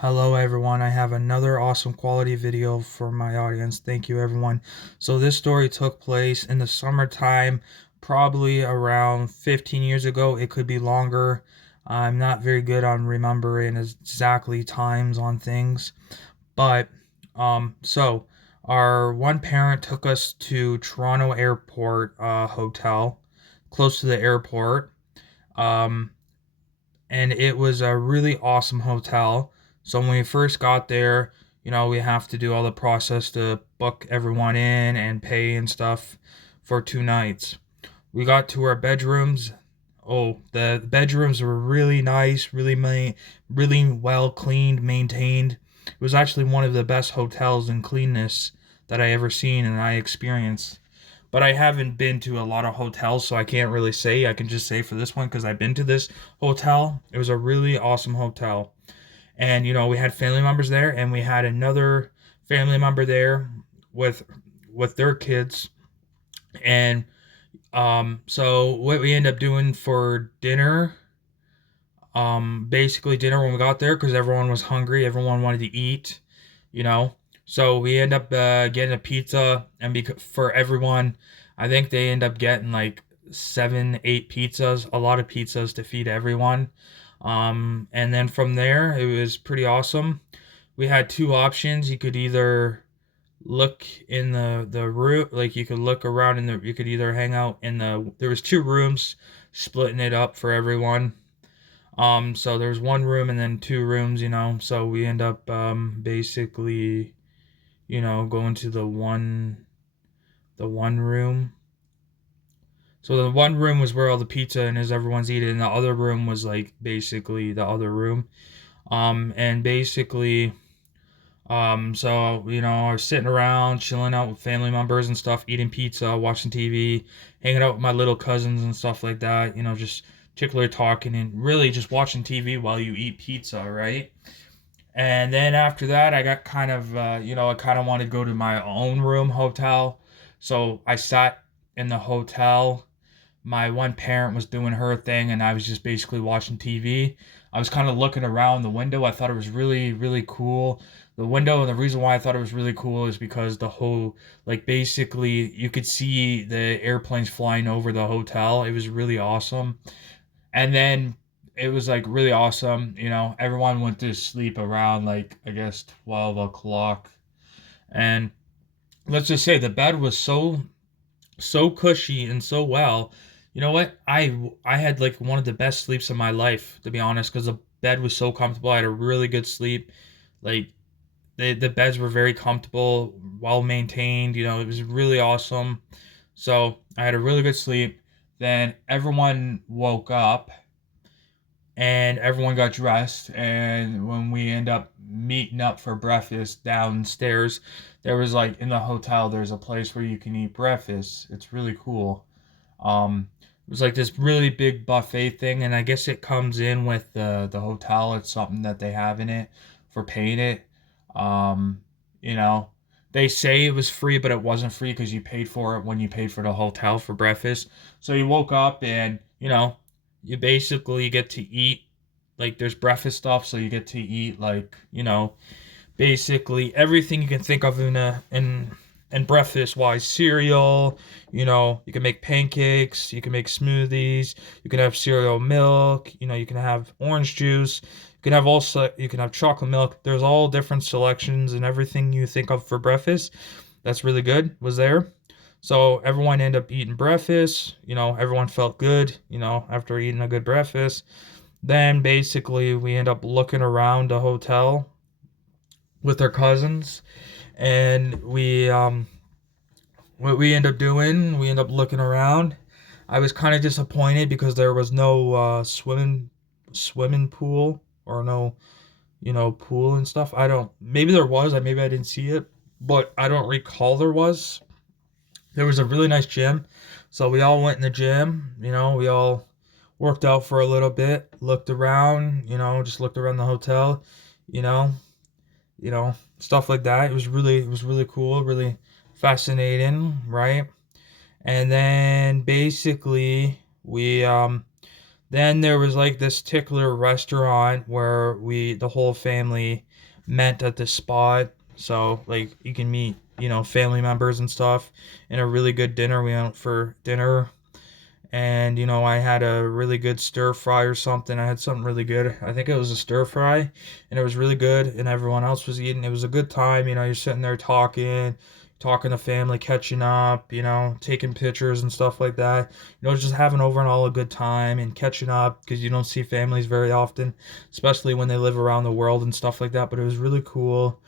Hello everyone, I have another awesome quality video for my audience. Thank you everyone. So this story took place in the summertime, probably around 15 years ago. It could be longer. I'm not very good on remembering exactly times on things. But so our one parent took us to Toronto Airport hotel, close to the airport. Um and it was a really awesome hotel. So when we first got there, we have to do all the process to book everyone in and pay and stuff for 2 nights. We got to our bedrooms. Oh, the bedrooms were really nice, really well cleaned, maintained. It was actually one of the best hotels in cleanness that I ever seen and I experienced. But I haven't been to a lot of hotels, so I can't really say. I can just say for this one because I've been to this hotel. It was a really awesome hotel. And we had family members there and we had another family member there with their kids. And so what we ended up doing for dinner, basically dinner when we got there because everyone was hungry, everyone wanted to eat, you know. So we end up getting a pizza, and for everyone, I think they end up getting like 7, 8 pizzas, a lot of pizzas to feed everyone. And then from there, it was pretty awesome. We had two options. You could either look in the room, like you could look around in the, you could either hang out in the, there was two rooms, splitting it up for everyone. So there's one room and then two rooms, so we end up basically, going to the one room. So the one room was where all the pizza and as everyone's eating, and the other room was like basically the other room. And basically, so I was sitting around, chilling out with family members and stuff, eating pizza, watching TV, hanging out with my little cousins and stuff like that. Just particularly talking and really just watching TV while you eat pizza, right? And then after that, I got kind of, I kind of wanted to go to my own room hotel. So I sat in the hotel. My one parent was doing her thing, and I was just basically watching TV. I was kind of looking around the window. I thought it was really, really cool. The window, and the reason why I thought it was really cool is because the whole, like, basically, you could see the airplanes flying over the hotel. It was really awesome. And then it was like really awesome. Everyone went to sleep around like I guess 12 o'clock, and let's just say the bed was so cushy and so well. You know what? I had like one of the best sleeps of my life, to be honest, because the bed was so comfortable. I had a really good sleep. Like the beds were very comfortable, well maintained. It was really awesome. So I had a really good sleep. Then everyone woke up and everyone got dressed, and when we end up meeting up for breakfast downstairs, there was like in the hotel there's a place where you can eat breakfast. It's really cool. It was like this really big buffet thing, and I guess it comes in with the hotel. It's something that they have in it for paying it. um you know they say it was free, but it wasn't free because you paid for it when you paid for the hotel for breakfast. So you woke up and you basically get to eat, like there's breakfast stuff, so you get to eat like basically everything you can think of in breakfast wise. Cereal, you can make pancakes, you can make smoothies, you can have cereal milk, you can have orange juice, you can have chocolate milk. There's all different selections, and everything you think of for breakfast that's really good was there. So everyone ended up eating breakfast. Everyone felt good, after eating a good breakfast. Then basically we end up looking around the hotel with our cousins, and what we end up doing, we end up looking around. I was kind of disappointed because there was no swimming pool, or no pool and stuff. I don't, maybe there was, maybe I didn't see it, but I don't recall there was. There was a really nice gym, so we all went in the gym. We all worked out for a little bit, looked around, just looked around the hotel, you know stuff like that. It was really cool, really fascinating, right? And then basically we Then there was like this particular restaurant where the whole family met at the spot. So like you can meet, family members and stuff. And a really good dinner. We went for dinner, and I had a really good stir fry or something. I had something really good. I think it was a stir fry, and it was really good. And everyone else was eating. It was a good time. You're sitting there talking to family, catching up. Taking pictures and stuff like that. Just having overall a good time and catching up because you don't see families very often, especially when they live around the world and stuff like that. But it was really cool.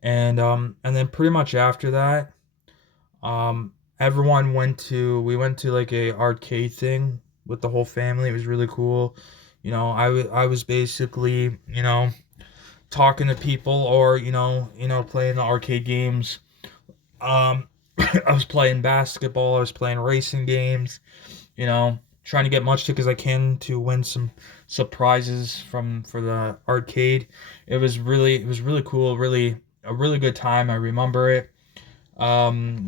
And then pretty much after that, everyone we went to like a arcade thing with the whole family. It was really cool. I was basically, talking to people, or playing the arcade games. I was playing basketball, I was playing racing games, trying to get much tickets as I can to win some surprises for the arcade. It was really cool, really a really good time. I remember it.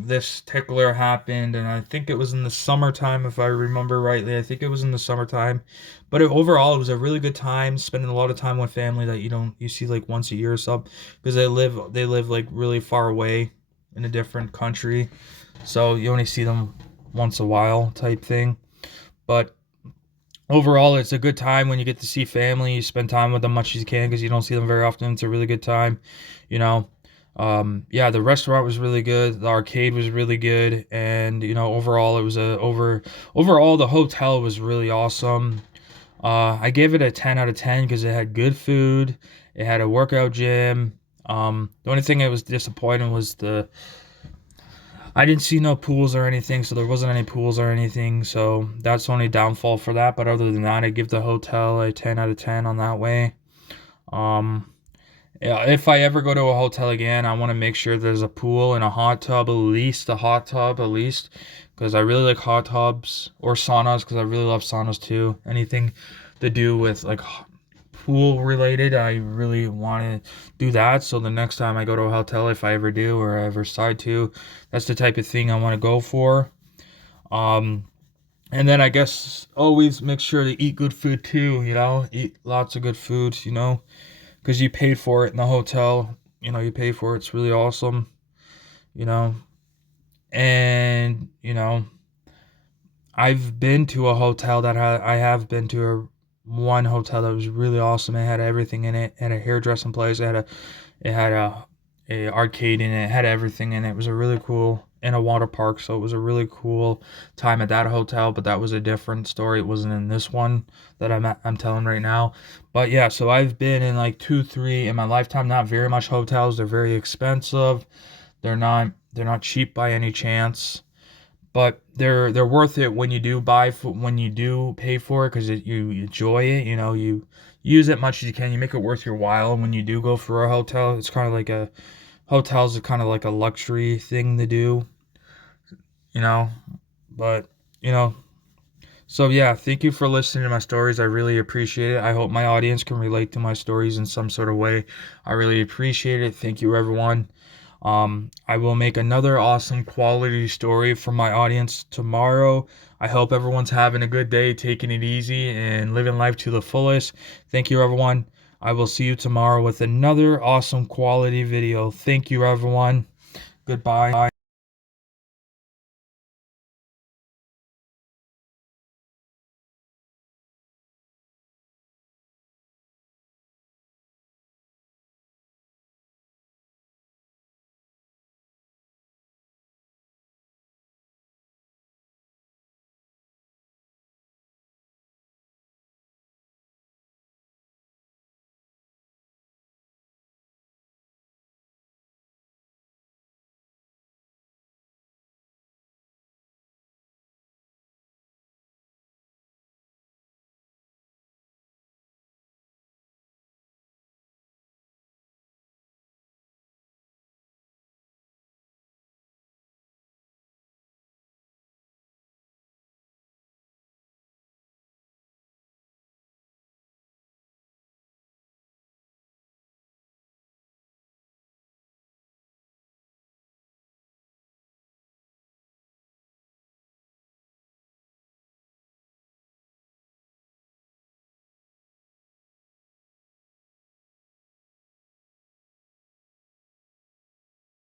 This tickler happened, and I think it was in the summertime, if I remember rightly. I think it was in the summertime, but overall, it was a really good time. Spending a lot of time with family that you see like once a year or so, because they live like really far away in a different country, so you only see them once a while type thing. But overall, it's a good time when you get to see family. You spend time with them much as you can because you don't see them very often. It's a really good time, you know. Yeah, the restaurant was really good. The arcade was really good, and overall, it was overall the hotel was really awesome. I gave it a 10 out of 10 because it had good food. It had a workout gym. The only thing that was disappointing was I didn't see no pools or anything, so there wasn't any pools or anything, so that's the only downfall for that. But other than that, I give the hotel a 10 out of 10 on that way. Um, yeah, if I ever go to a hotel again, I want to make sure there's a pool and a hot tub, at least a hot tub, at least, because I really like hot tubs or saunas, because I really love saunas too. Anything to do with like pool related, I really want to do that. So the next time I go to a hotel, if I ever do or I ever decide to, that's the type of thing I want to go for. Um, and then I guess always make sure to eat good food too. Eat lots of good food. Because you paid for it in the hotel. You pay for it. It's really awesome. You know, and I've been to a hotel I have been to one hotel that was really awesome. It had everything in it. It had a hairdressing place. It had a arcade in it. It had everything in it. It was a really cool, in a water park. So it was a really cool time at that hotel. But that was a different story. It wasn't in this one that I'm telling right now. But yeah, so I've been in like two, three in my lifetime. Not very much hotels. They're very expensive. They're not cheap by any chance, but they're worth it when you do when you do pay for it, because you enjoy it. You use it much as you can. You make it worth your while. And when you do go for a hotel, it's kind of like a hotels are kind of like a luxury thing to do. You know, but you know. So yeah, thank you for listening to my stories. I really appreciate it. I hope my audience can relate to my stories in some sort of way. I really appreciate it. Thank you, everyone. I will make another awesome quality story for my audience tomorrow. I hope everyone's having a good day, taking it easy, and living life to the fullest. Thank you, everyone. I will see you tomorrow with another awesome quality video. Thank you, everyone. Goodbye.